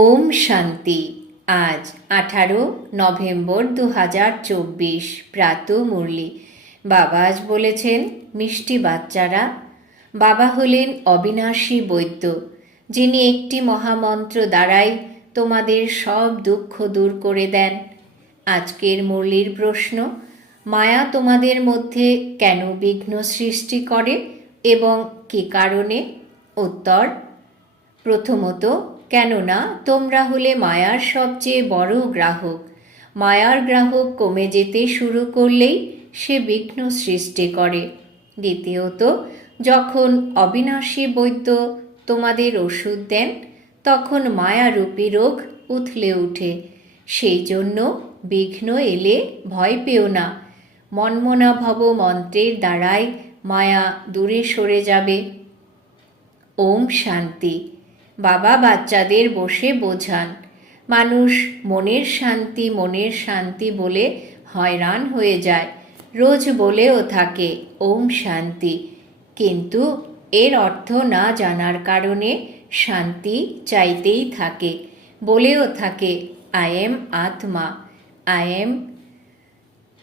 ওম শান্তি। আজ আঠারো নভেম্বর দু হাজার চব্বিশ, প্রাত মুরলি। বাবা আজ বলেছেন, মিষ্টি বাচ্চারা। বাবা হলেন অবিনাশী বৈদ্য, যিনি একটি মহামন্ত্র দ্বারাই তোমাদের সব দুঃখ দূর করে দেন। আজকের মুরলির প্রশ্ন, মায়া তোমাদের মধ্যে কেন বিঘ্ন সৃষ্টি করে এবং কী কারণে? উত্তর, প্রথমত কেননা তোমরা হলে মায়ার সবচেয়ে বড় গ্রাহক। মায়ার গ্রাহক কমে যেতে শুরু করলেই সে বিঘ্ন সৃষ্টি করে। দ্বিতীয়ত, যখন অবিনাশী বৈদ্য তোমাদের ওষুধ দেন, তখন মায়ারূপী রোগ উথলে ওঠে সেই জন্য বিঘ্ন এলে ভয় পেও না। মন্মনা ভব মন্ত্রের দ্বারাই মায়া দূরে সরে যাবে। ওম শান্তি। বাবা বাচ্চাদের বসে বোঝান। মানুষ মনের শান্তি মনের শান্তি বলে হয়রান হয়ে যায়। রোজ বলেও থাকে, ওম শান্তি। কিন্তু এর অর্থ না জানার কারণে শান্তি চাইতেই থাকে। বলেও থাকে, আই এম আত্মা। I am,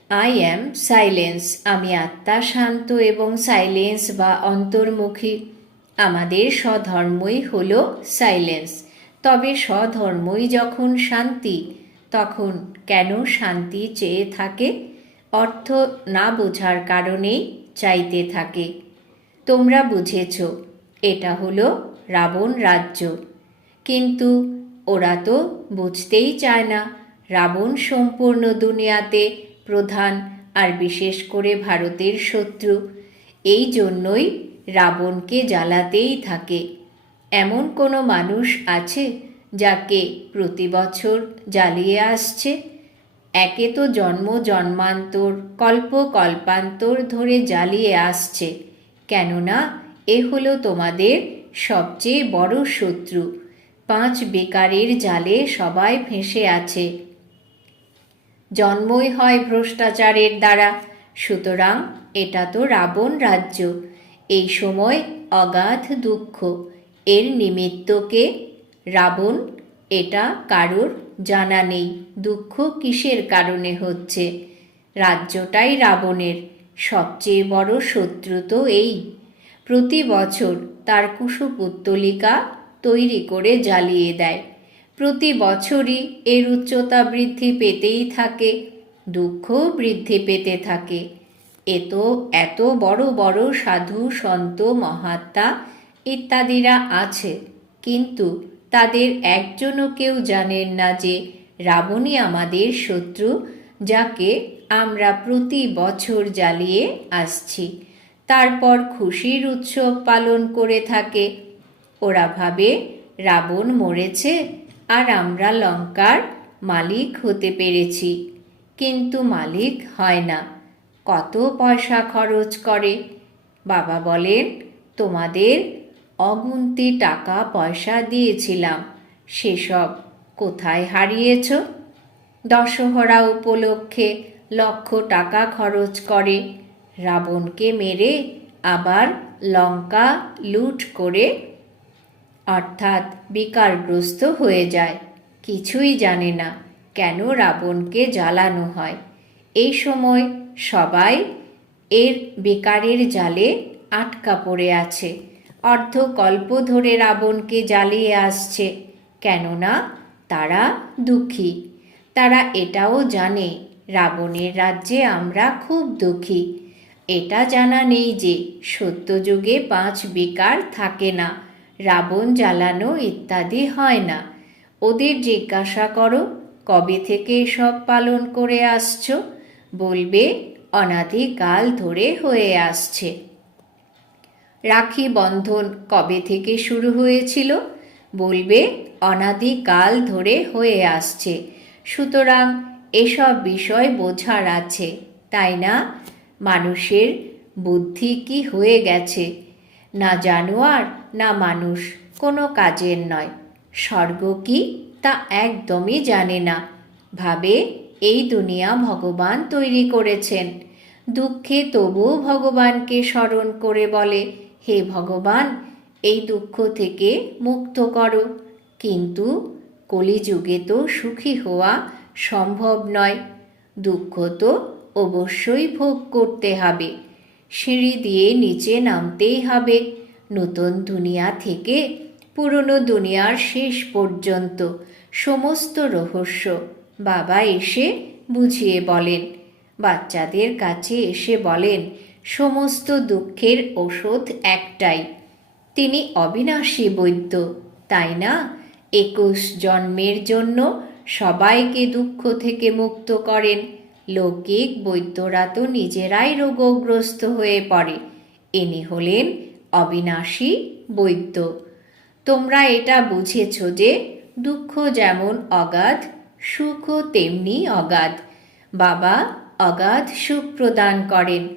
I am silence. আমি আত্মা শান্ত এবং সাইলেন্স বা অন্তর্মুখী। আমাদের স্বধর্মই হল সাইলেন্স তবে স্বধর্মই যখন শান্তি, তখন কেন শান্তি চেয়ে থাকে? অর্থ না বোঝার কারণেই চাইতে থাকে। তোমরা বুঝেছ, এটা হলো রাবণ রাজ্য। কিন্তু ওরা তো বুঝতেই চায় না, রাবণ সম্পূর্ণ দুনিয়াতে প্রধান আর বিশেষ করে ভারতের শত্রু। এই জন্যই রাবণকে জ্বালাতেই থাকে। এমন কোনো মানুষ আছে যাকে প্রতি বছর জ্বালিয়ে আসছে? একে তো জন্ম জন্মান্তর, কল্প কল্পান্তর ধরে জ্বালিয়ে আসছে। কেননা এ হলো তোমাদের সবচেয়ে বড় শত্রু। পাঁচ বেকারের জালে সবাই ফেঁসে আছে। জন্মই হয় ভ্রষ্টাচারের দ্বারা। সুতরাং এটা তো রাবণ রাজ্য। এই সময় অগাধ দুঃখ। এর নিমিত্তকে রাবণ, এটা কারোর জানা নেই। দুঃখ কিসের কারণে হচ্ছে? রাজ্যটাই রাবণের। সবচেয়ে বড় শত্রু তো এই। প্রতি বছর তার কুশপুত্তলিকা তৈরি করে জ্বালিয়ে দেয়। প্রতি বছরই এর উচ্চতা বৃদ্ধি পেতেই থাকে দুঃখ বৃদ্ধি পেতে থাকে। এ তো এত বড় বড় সাধু, সন্ত, মহাত্মা ইত্যাদিরা আছে। কিন্তু তাদের একজনও কেউ জানেন না যে রাবণী আমাদের শত্রু, যাকে আমরা প্রতি বছর জ্বালিয়ে আসছি। তারপর খুশির উৎসব পালন করে থাকে। ওরা ভাবে রাবণ মরেছে আর আমরা লঙ্কার মালিক হতে পেরেছি। কিন্তু মালিক হয় না। কত পয়সা খরচ করে? বাবা বলেন, তোমাদের অগুন্তি টাকা পয়সা দিয়েছিলাম, সেসব কোথায় হারিয়েছ? দশহরা উপলক্ষে লক্ষ টাকা খরচ করে, রাবণকে মেরে আবার লঙ্কা লুট করে? অর্থাৎ বিকারগ্রস্ত হয়ে যায়, কিছুই জানে না কেন রাবণকে জ্বালানো হয়। এই সময় সবাই এর বেকারের জালে আটকা পড়ে আছে। অর্ধকল্প ধরে রাবণকে জ্বালিয়ে আসছে, কেননা তারা দুঃখী। তারা এটাও জানে, রাবণের রাজ্যে আমরা খুব দুঃখী। এটা জানা নেই যে সত্যযুগে পাঁচ বেকার থাকে না, রাবণ জ্বালানো ইত্যাদি হয় না। ওদের জিজ্ঞাসা করো, কবে থেকে সব পালন করে আসছো? বলবে অনাদিকাল ধরে হয়ে আসছে। রাখি বন্ধন কবে থেকে শুরু হয়েছিল? বলবে অনাদিকাল ধরে হয়ে আসছে। সুতরাং এসব বিষয় বোঝার আছে, তাই না? মানুষের বুদ্ধি কি হয়ে গেছে? না জানোয়ার, না মানুষ, কোনো কাজের নয়। স্বর্গ কি? তা একদমই জানে না। ভাবে এই দুনিয়া ভগবান তৈরি করেছেন। দুঃখে তবুও ভগবানকে স্মরণ করে বলে, হে ভগবান, এই দুঃখ থেকে মুক্ত করো। কিন্তু কলিযুগে তো সুখী হওয়া সম্ভব নয়। দুঃখ তো অবশ্যই ভোগ করতে হবে। সিঁড়ি দিয়ে নিচে নামতেই হবে। নতুন দুনিয়া থেকে পুরনো দুনিয়ার শেষ পর্যন্ত সমস্ত রহস্য বাবা এসে বুঝিয়ে বলেন। বাচ্চাদের কাছে এসে বলেন, সমস্ত দুঃখের ওষুধ একটাই। তিনি অবিনাশী বৈদ্য। তাই না? একুশ জন্মের জন্য সবাইকে দুঃখ থেকে মুক্ত করেন। লৌকিক বৈদ্যরা তো নিজেরাই রোগগ্রস্ত হয়ে পড়ে। ইনি হলেন অবিনাশী বৈদ্য। তোমরা এটা বুঝেছ যে দুঃখ যেমন অগাধ সুখও তেমনি অগাধ। বাবা অগাধ সুখ প্রদান করেন।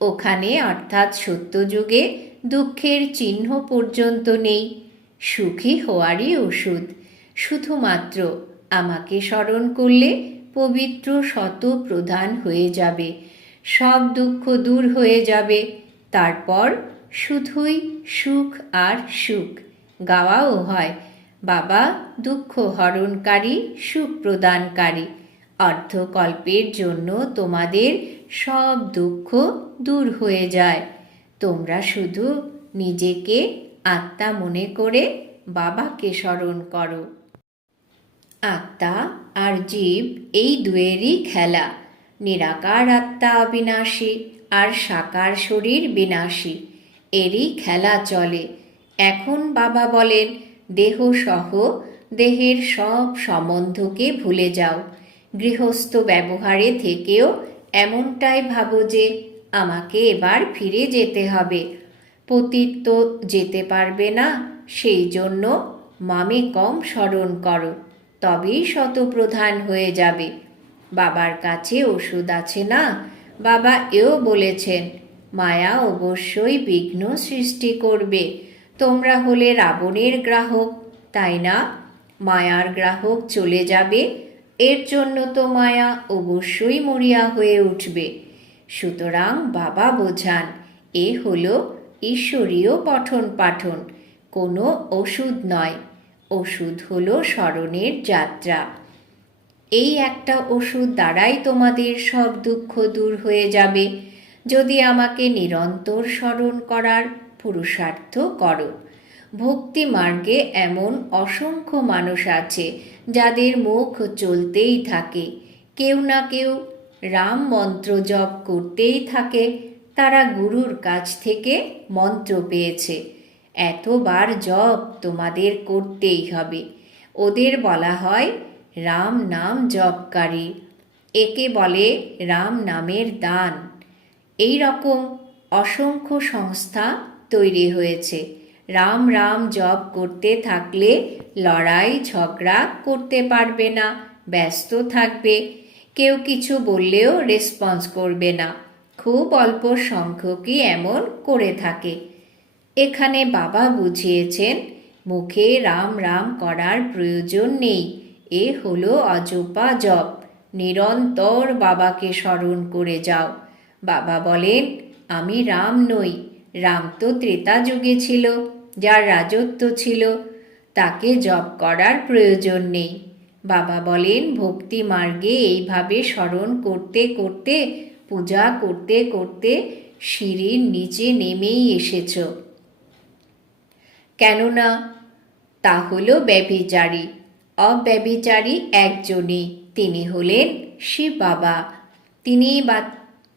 ওখানে অর্থাৎ সত্যযুগে দুঃখের চিহ্ন পর্যন্ত নেই। সুখী হওয়ারই ওষুধ। শুধুমাত্র আমাকে স্মরণ করলে পবিত্র শত প্রধান হয়ে যাবে। সব দুঃখ দূর হয়ে যাবে। তারপর শুধুই সুখ আর সুখ গাওয়াও হয়। বাবা, দুঃখ হরণকারী সুখ প্রদানকারী অর্ধকল্পের জন্য তোমাদের সব দুঃখ দূর হয়ে যায়। তোমরা শুধু নিজেকে আত্মা মনে করে বাবাকে স্মরণ করো। আত্মা আর জীব এই দুয়েরই খেলা। নিরাকার আত্মা অবিনাশী আর সাকার শরীর বিনাশী। এরই খেলা চলে। এখন বাবা বলেন দেহ সহ দেহের সব সম্বন্ধকে ভুলে যাও। গৃহস্থ ব্যবহারে থেকেও এমনটাই ভাবো যে আমাকে এবার ফিরে যেতে হবে। পতীত তো যেতে পারবে না, সেই জন্য মামে কম স্মরণ করো, তবেই শতপ্রধান হয়ে যাবে। বাবার কাছে ওষুধ আছে না? বাবা এও বলেছেন, মায়া অবশ্যই বিঘ্ন সৃষ্টি করবে। তোমরা হলে রাবণের গ্রাহক, তাই না? মায়ার গ্রাহক চলে যাবে, এর জন্য তো মায়া অবশ্যই মরিয়া হয়ে উঠবে। সুতরাং বাবা বোঝান, এ হলো ঈশ্বরীয় পঠন পাঠন কোনো ওষুধ নয়। ওষুধ হলো স্মরণের যাত্রা। এই একটা ওষুধ দ্বারাই তোমাদের সব দুঃখ দূর হয়ে যাবে। যদি আমাকে নিরন্তর স্মরণ করার পুরুষার্থ করো। ভক্তি মার্গে এমন অসংখ্য মানুষ আছে যাদের মুখ চলতেই থাকে। কেউ না কেউ রাম মন্ত্র জপ করতেই থাকে। তারা গুরুর কাছ থেকে মন্ত্র পেয়েছে। এতবার জপ তোমাদের করতেই হবে। ওদের বলা হয় রাম নাম জপকারী। একে বলে রাম নামের দান। এই রকম অসংখ্য সংস্থা তৈরি হয়েছে। রাম রাম জপ করতে থাকলে লড়াই ঝগড়া করতে পারবে না, ব্যস্ত থাকবে। কেউ কিছু বললেও রেসপন্স করবে না। খুব অল্প সংখ্যকই এমন করে থাকে। এখানে বাবা বুঝিয়েছেন, মুখে রাম রাম করার প্রয়োজন নেই। এ হলো অজপা জপ। নিরন্তর বাবাকে স্মরণ করে যাও। বাবা বলেন, আমি রাম নই। রাম তো ত্রেতা যুগে ছিল, যার রাজত্ব ছিল। তাকে জপ করার প্রয়োজন নেই। বাবা বলেন, ভক্তি মার্গে এইভাবে স্মরণ করতে করতে, পূজা করতে করতে সিঁড়ির নিচে নেমেই এসেছ। কেননা তা হল ব্যভিচারী। অব্যভিচারী একজনই। তিনি হলেন শিব বাবা। তিনি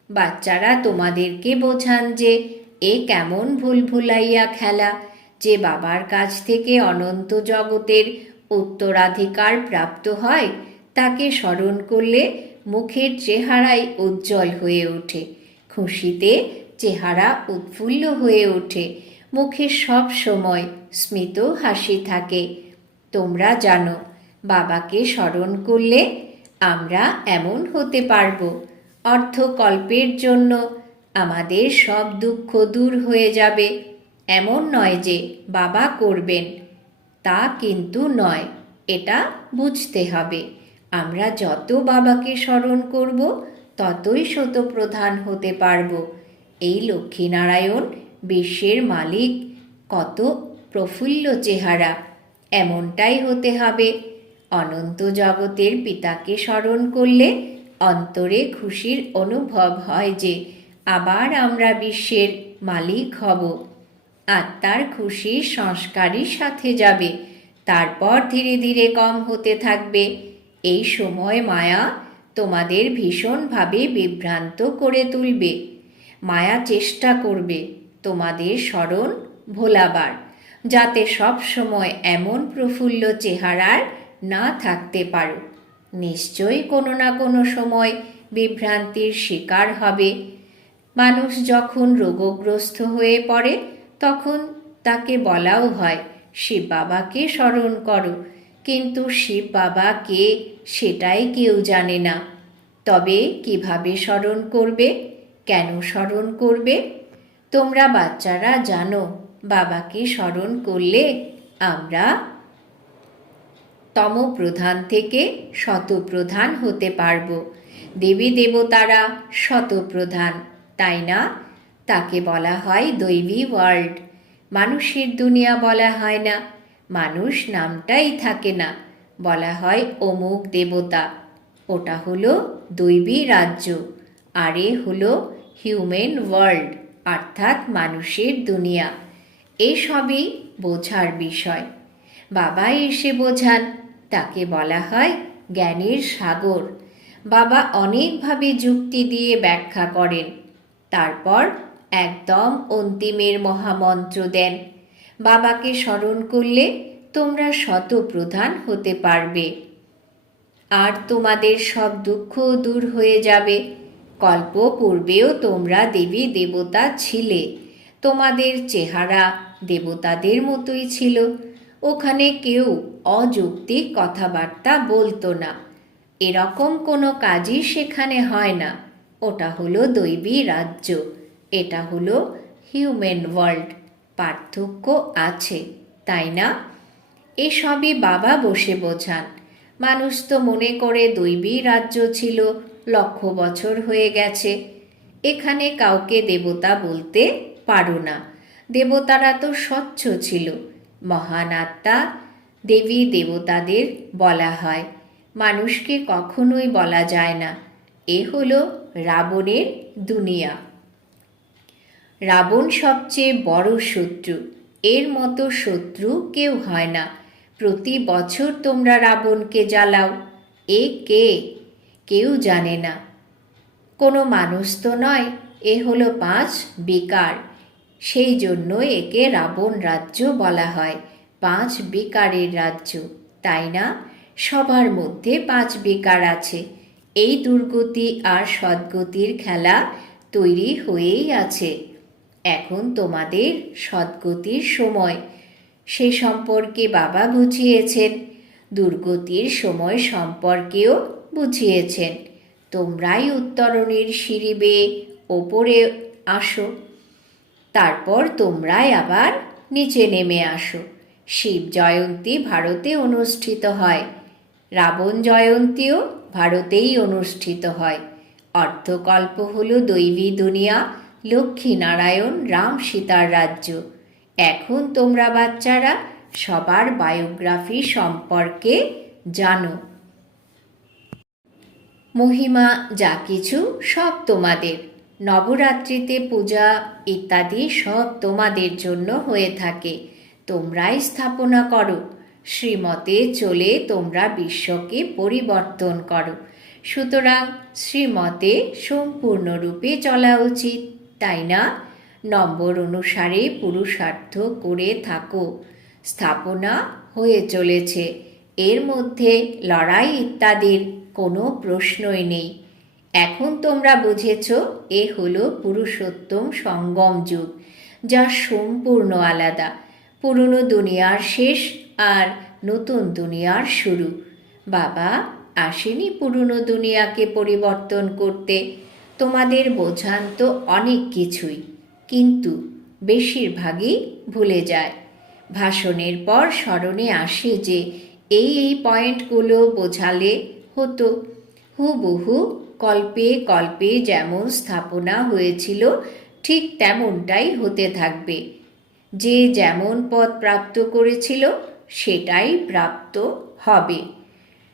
বাচ্চারা তোমাদেরকে বোঝান যে এ কেমন ভুল ভুলাইয়া খেলা যে বাবার কাছ থেকে অনন্ত জগতের উত্তরাধিকার প্রাপ্ত হয়, তাকে স্মরণ করলে মুখের চেহারাই উজ্জ্বল হয়ে ওঠে, খুশিতে চেহারা উৎফুল্ল হয়ে ওঠে, মুখে সব সময় স্মিত হাসি থাকে। তোমরা জানো, বাবাকে স্মরণ করলে আমরা এমন হতে পারব। অর্থকল্পের জন্য আমাদের সব দুঃখ দূর হয়ে যাবে। এমন নয় যে বাবা করবেন, তা কিন্তু নয়, এটা বুঝতে হবে। আমরা যত বাবাকে স্মরণ করব, ততই শতপ্রধান হতে পারব। এই লক্ষ্মীনারায়ণ, বিশ্বের মালিক, কত প্রফুল্ল চেহারা, এমনটাই হতে হবে। অনন্ত জগতের পিতাকে স্মরণ করলে অন্তরে খুশির অনুভব হয় যে আবার আমরা বিশ্বের মালিক হব। আত্মার খুশি সংস্কারই সাথে যাবে। তারপর ধীরে ধীরে কম হতে থাকবে। এই সময় মায়া তোমাদের ভীষণভাবে বিভ্রান্ত করে তুলবে। মায়া চেষ্টা করবে তোমাদের স্মরণ ভোলাবার, যাতে সব সময় এমন প্রফুল্ল চেহারার না থাকতে পারো। নিশ্চয়ই কোনো না কোনো সময় বিভ্রান্তির শিকার হবে। মানুষ যখন রোগগ্রস্ত হয়ে পড়ে, তখন তাকে বলাও হয়, শিব বাবাকে স্মরণ করো। কিন্তু শিব বাবা কে সেটাই কেউ জানে না। তবে কীভাবে স্মরণ করবে? কেন স্মরণ করবে? তোমরা বাচ্চারা জানো, বাবাকে স্মরণ করলে আমরা তমপ্রধান থেকে শতপ্রধান হতে পারব। দেবী দেবতারা শতপ্রধান। তাই না? তাকে বলা হয় দৈবী ওয়ার্ল্ড। মানুষের দুনিয়া বলা হয় না। মানুষ নামটাই থাকে না। বলা হয় অমুক দেবতা। ওটা হলো দৈবী রাজ্য। আর হলো হিউম্যান ওয়ার্ল্ড, অর্থাৎ মানুষের দুনিয়া। এসবই বোঝার বিষয়। বাবা এসে বোঝান। তাকে বলা হয় জ্ঞানের সাগর। বাবা অনেকভাবে যুক্তি দিয়ে ব্যাখ্যা করেন। তারপর একদম অন্তিমের মহামন্ত্র দেন। বাবাকে স্মরণ করলে তোমরা শতপ্রধান হতে পারবে। আর তোমাদের সব দুঃখ দূর হয়ে যাবে। কল্প পূর্বেও তোমরা দেবী দেবতা ছিলে। তোমাদের চেহারা দেবতাদের মতোই ছিল। ওখানে কেউ অযৌক্তিক কথাবার্তা বলতো না। এরকম কোনো কাজই সেখানে হয় না। ওটা হলো দৈবী রাজ্য। এটা হলো হিউম্যান ওয়ার্ল্ড পার্থক্য আছে, তাই না? এসবই বাবা বসে বোঝান। মানুষ তো মনে করে দৈবী রাজ্য ছিল, লক্ষ বছর হয়ে গেছে। এখানে কাউকে দেবতা বলতে পারো না। দেবতারা তো স্বচ্ছ ছিল। মহান আত্মা দেবী দেবতাদের বলা হয়। মানুষকে কখনোই বলা যায় না। এ হলো রাবণের দুনিয়া। রাবণ সবচেয়ে বড় শত্রু। এর মতো শত্রু কেউ হয় না। প্রতি বছর তোমরা রাবণকে জ্বালাও। এ কে? কেউ জানে না। কোনো মানুষ তো নয়, এ হলো পাঁচ বিকার। সেই জন্য একে রাবণ রাজ্য বলা হয়। পাঁচ বিকারের রাজ্য, তাই না? সবার মধ্যে পাঁচ বিকার আছে। এই দুর্গতি আর সদ্গতির খেলা তৈরি হয়েই আছে। এখন তোমাদের সদ্গতির সময়। সে সম্পর্কে বাবা বুঝিয়েছেন, দুর্গতির সময় সম্পর্কেও বুঝিয়েছেন। তোমরাই উত্তরণের সিঁড়ি বেয়ে ওপরে আসো। তারপর তোমরাই আবার নিচে নেমে আসো। শিব জয়ন্তী ভারতে অনুষ্ঠিত হয়। রাবণ জয়ন্তীও ভারতেই অনুষ্ঠিত হয়। অর্থকল্প হল দৈবী দুনিয়া, লক্ষ্মী নারায়ণ, রাম সীতার রাজ্য। এখন তোমরা বাচ্চারা সবার বায়োগ্রাফি সম্পর্কে জানো। মহিমা, যা কিছু সব তোমাদের। নবরাত্রিতে পূজা ইত্যাদি সব তোমাদের জন্য হয়ে থাকে। তোমরাই স্থাপনা করো। শ্রীমতে চলে তোমরা বিশ্বকে পরিবর্তন করো। সুতরাং শ্রীমতে সম্পূর্ণরূপে চলা উচিত, তাই না? নম্বর অনুসারে পুরুষার্থ করে থাকো। স্থাপনা হয়ে চলেছে। এর মধ্যে লড়াই ইত্যাদির কোনো প্রশ্নই নেই। এখন তোমরা বুঝেছ, এ হলো পুরুষোত্তম সঙ্গম যুগ, যা সম্পূর্ণ আলাদা। পুরনো দুনিয়ার শেষ আর নতুন দুনিয়ার শুরু। বাবা আসেনি পুরনো দুনিয়াকে পরিবর্তন করতে। তোমাদের বোঝান তো অনেক কিছুই, কিন্তু বেশিরভাগই ভুলে যায়। ভাষণের পর স্মরণে আসে যে এই এই পয়েন্টগুলো বোঝালে হতো। হুবহু কল্পে কল্পে যেমন স্থাপনা হয়েছিল, ঠিক তেমনটাই হতে থাকবে। যে যেমন পদ প্রাপ্ত করেছিল সেটাই প্রাপ্ত হবে।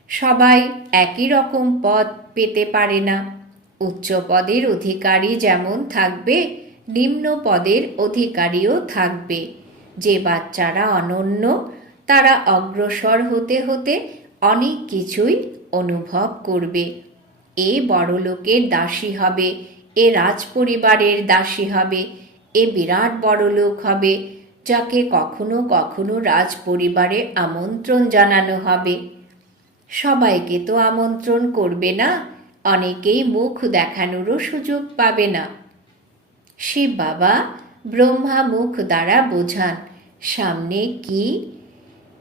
সবাই একই রকম পদ পেতে পারে না। উচ্চ পদের অধিকারী যেমন থাকবে, নিম্ন পদের অধিকারীও থাকবে। যে বাচ্চারা অনন্য, তারা অগ্রসর হতে হতে অনেক কিছুই অনুভব করবে। এ বড়লোকের দাসী হবে, এ রাজপরিবারের দাসী হবে, এ বিরাট বড়লোক হবে। যাকে কখনো কখনো রাজপরিবারে আমন্ত্রণ জানানো হবে। সবাইকে তো আমন্ত্রণ করবে না, অনেকেই মুখ দেখানোরও সুযোগ পাবে না। শিব বাবা ব্রহ্মা মুখ দ্বারা বোঝান, সামনে কি?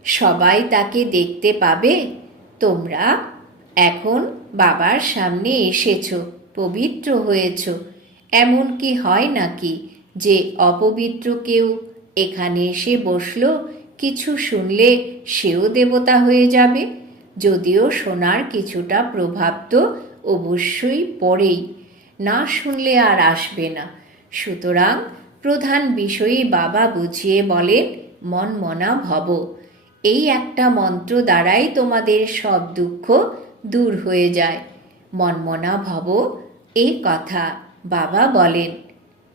সবাই তাকে দেখতে পাবে? তোমরা এখন বাবার সামনে এসেছ, পবিত্র হয়েছ। এমন কি হয় নাকি যে অপবিত্র কেউ এখানে এসে বসল, কিছু শুনলে সেও দেবতা হয়ে যাবে। যদিও শোনার কিছুটা প্রভাব তো অবশ্যই পড়েই, না শুনলে আর আসবে না। সুতরাং প্রধান বিষয়ই বাবা বুঝিয়ে বলেন মন মনা ভব, এই একটা মন্ত্র দ্বারাই তোমাদের সব দুঃখ দূর হয়ে যায়। মনমনা ভব এ কথা বাবা বলেন।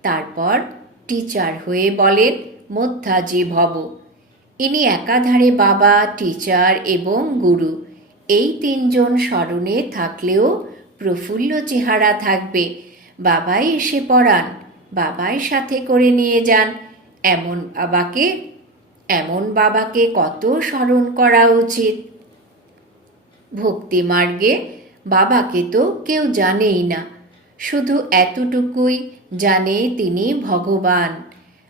তারপর টিচার হয়ে বলেন মধ্যাজি ভব ইনি একাধারে বাবা টিচার এবং গুরু। এই তিনজন স্মরণে থাকলেও প্রফুল্ল চেহারা থাকবে। বাবাই এসে পড়ান, বাবাই সাথে করে নিয়ে যান। এমন বাবাকে এমন বাবাকে কত স্মরণ করা উচিত। ভক্তি মার্গে বাবাকে তো কেউ জানেই না। শুধু এতটুকুই জানে তিনি ভগবান।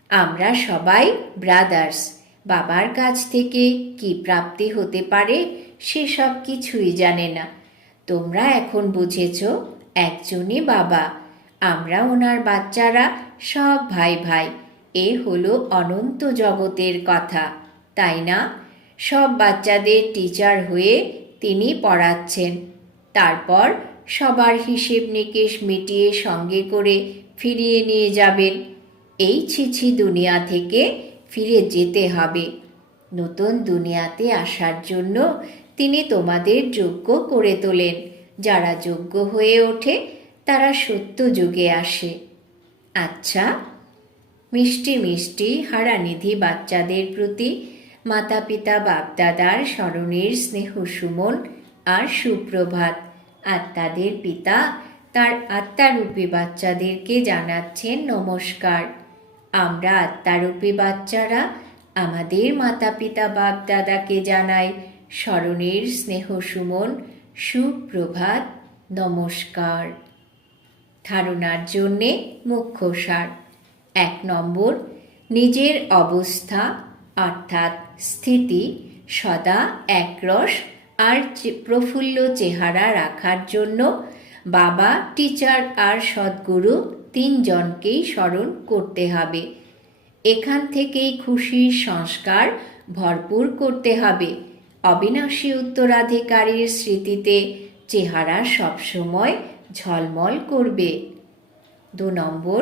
আমরা সবাই ব্রাদার্স বাবার কাছ থেকে কি প্রাপ্তি হতে পারে সেসব কিছুই জানে না। তোমরা এখন বুঝেছ, একজনই বাবা। আমরা ওনার বাচ্চারা সব ভাই ভাই। এ হলো অনন্ত জগতের কথা, তাই না? সব বাচ্চাদের টিচার হয়ে তিনি পড়াচ্ছেন। তারপর সবার হিসেব নিকেশ মিটিয়ে সঙ্গে করে ফিরিয়ে নিয়ে যাবেন। এই ছিছি দুনিয়া থেকে ফিরে যেতে হবে। নতুন দুনিয়াতে আসার জন্য তিনি তোমাদের যোগ্য করে তোলেন। যারা যোগ্য হয়ে ওঠে, তারা সত্য যুগে আসে। আচ্ছা মিষ্টি মিষ্টি হারানিধি বাচ্চাদের প্রতি মাতা পিতা বাপদাদার স্মরণের স্নেহ সুমন আর সুপ্রভাত। আত্মাদের পিতা, তার আত্মারূপী বাচ্চাদেরকে জানাচ্ছেন নমস্কার। আমরা আত্মারূপী বাচ্চারা, আমাদের মাতা পিতা বাপদাদাকে জানাই স্মরণের স্নেহ সুমন, সুপ্রভাত, নমস্কার। ধারণার জন্যে মুখ্য সার। এক নম্বর, নিজের অবস্থা, অর্থাৎ স্থিতি, সদা একরস আর প্রফুল্ল চেহারা রাখার জন্য বাবা, টিচার আর সদ্গুরু তিনজনকেই স্মরণ করতে হবে। এখান থেকেই খুশির সংস্কার ভরপুর করতে হবে। অবিনাশী উত্তরাধিকারীর স্মৃতিতে চেহারা সবসময় ঝলমল করবে। দু নম্বর,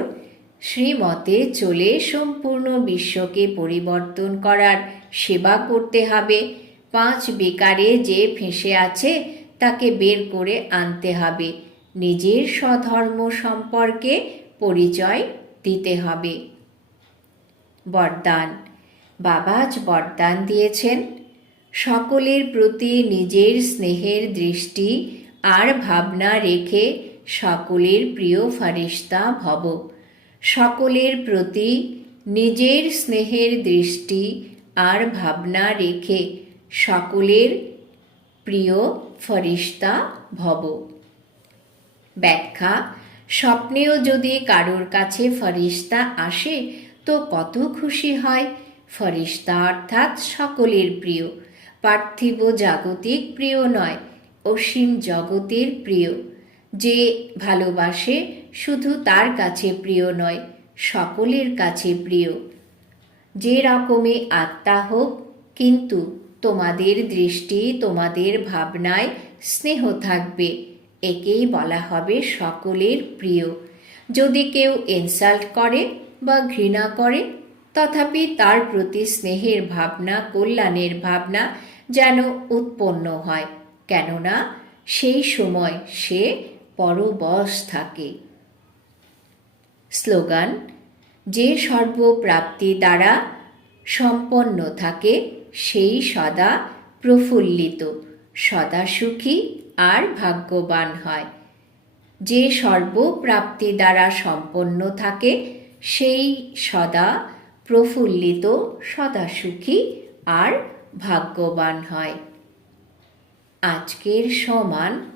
শ্রীমতে চলে সম্পূর্ণ বিশ্বকে পরিবর্তন করার সেবা করতে হবে। পাঁচ বেকারে যে ফেঁসে আছে, তাকে বের করে আনতে হবে। নিজের স্বধর্ম সম্পর্কে পরিচয় দিতে হবে। বরদান। বাবাজ বরদান দিয়েছেন। সকলের প্রতি নিজের স্নেহের দৃষ্টি আর ভাবনা রেখে সকলের প্রিয় ফারিস্তা ভব। সকলের প্রতি নিজের স্নেহের দৃষ্টি আর ভাবনা রেখে সকলের প্রিয় ফরিস্তা ভব। ব্যাখ্যা স্বপ্নেও যদি কারোর কাছে ফরিস্তা আসে, তো কত খুশি হয়। ফরিস্তা অর্থাৎ সকলের প্রিয়। পার্থিব জাগতিক প্রিয় নয়, অসীম জগতের প্রিয়। যে ভালোবাসে, শুধু তার কাছে প্রিয় নয়, সকলের কাছে প্রিয়। যে রকমই আত্মা হোক, কিন্তু তোমাদের দৃষ্টি, তোমাদের ভাবনায় স্নেহ থাকবে। একেই বলা হবে সকলের প্রিয়। যদি কেউ ইনসাল্ট করে বা ঘৃণা করে, তথাপি তার প্রতি স্নেহের ভাবনা, কল্যাণের ভাবনা যেন উৎপন্ন হয়, কেননা সেই সময় সে পরবশ থাকে। স্লোগান, যে সর্বপ্রাপ্তি দ্বারা সম্পন্ন থাকে, সেই সদা প্রফুল্লিত, সদা সুখী আর ভাগ্যবান হয়। যে সর্বপ্রাপ্তি দ্বারা সম্পন্ন থাকে, সেই সদা প্রফুল্লিত, সদা সুখী আর ভাগ্যবান হয়। আজকের সমান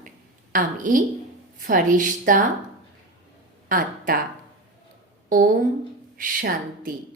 আমি ফরিস্তা আত্মা। ওম শান্তি।